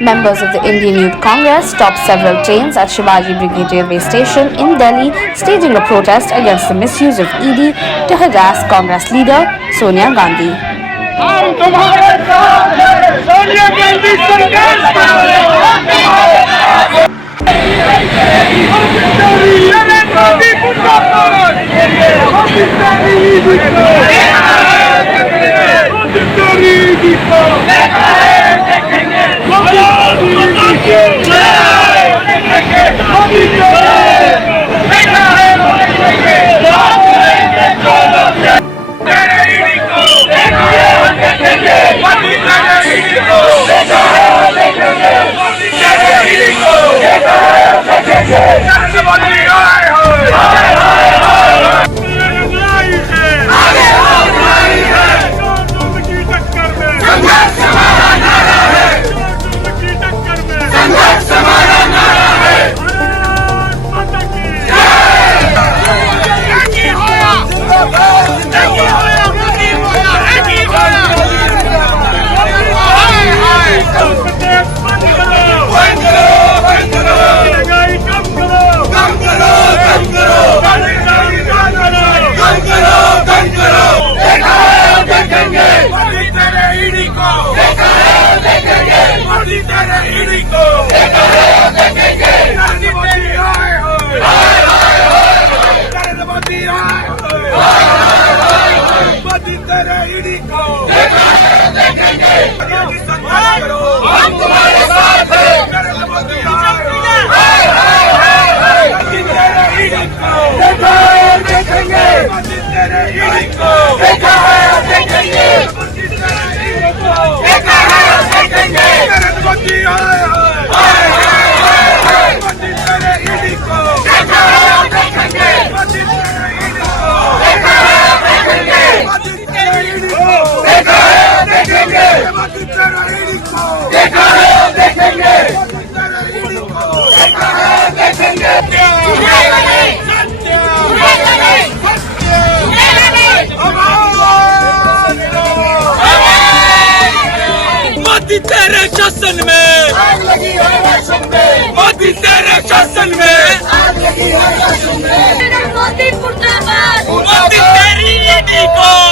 Members of the Indian Youth Congress stopped several trains at Shivaji Brigade Railway Station in Delhi, staging a protest against the misuse of ED to harass Congress leader Sonia Gandhi. हम तुम्हारे साथ हैं, सोनिया गांधी संघर्ष मोदी तेरे शासन में आग लगी है राशन में, मोदी तेरे शासन में आग लगी है राशन में, मोदी मुर्दाबाद, मोदी तेरी ईडी को